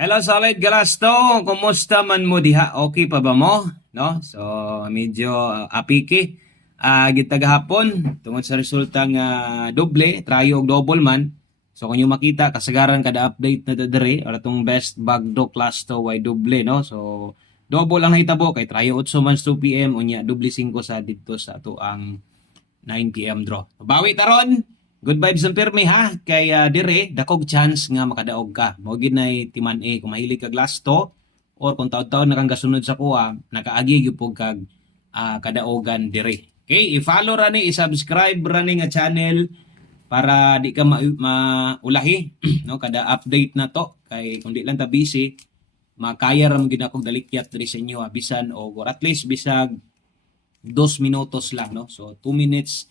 Hello Solid Galasto, kumusta man mo diha? Okay pa ba mo? No? So medyo apiki gitagahapon tungod sa resulta nga doble, trayo og double man. So kung yung makita kasagaran kada update na dere or atong best bagdo class to way doble no. So double ang nahitabo kay trayo 8 man 2 PM unya doble 5 sa didto sa ato ang 9 PM draw. Bawi taron. Good vibes ang pirmi ha. Kay dire, dakog chance nga makadaog ka. Mao gid nay timan A kung mahilig kag lasto or kung taon-taon na kang gasunod sa kuha, nakaagi gyud pug kag kadaogan dire. Okay, i-follow ra ni, i-subscribe ra ni nga channel para di ka maulahi no kada update na to kay kung di lang ta busy makaya ra mo gid akong dalikyat diri sa inyo bisan o at least bisag 2 minutos lang no. So 2 minutes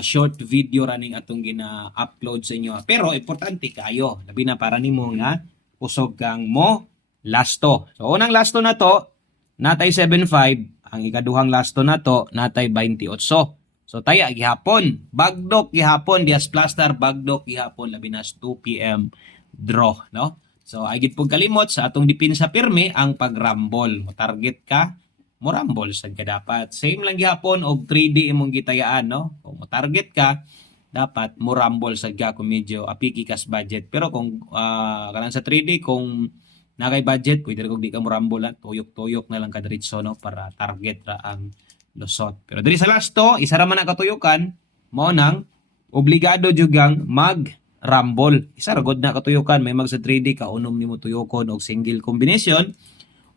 short video running atong gina-upload sa inyo. Pero importante kayo, labi na para nimo nga usog kang mo lasto. So unang lasto na to, natay 7.5, ang ikaduhang lasto na to, natay 28. So taya gihapon, bagdok gihapon, dias plaster bagdok gihapon labi na 2 PM draw, no? So ay gid pug kalimot sa atong depensa pirmi ang pagrambol. Mo target ka morambol sad ka dapat. Same lang gihapon og 3D imong gitayaan no. Kung mo target ka dapat morambol sad ka kung medyo apiki kas budget. Pero kung kanang sa 3D kung nakay budget pwede ra kog di ka morambol tuyok-tuyok na lang ka diretso no para target ra ang lusot. Pero diri sa lasto isa ra man ang katuyukan mao nang obligado jugang mag-rambol. Isa ra gud na katuyukan may mag sa 3D ka unom nimo tuyokon og single combination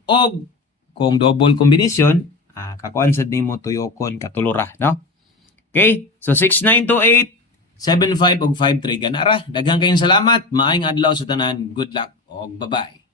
og kung double combination, kakuan sad nimo tuyokon katulura, no? Okay? So 6928, 75 ug 53 ganara. Daghang kayong salamat. Maayong adlaw sa tanan. Good luck og bye-bye.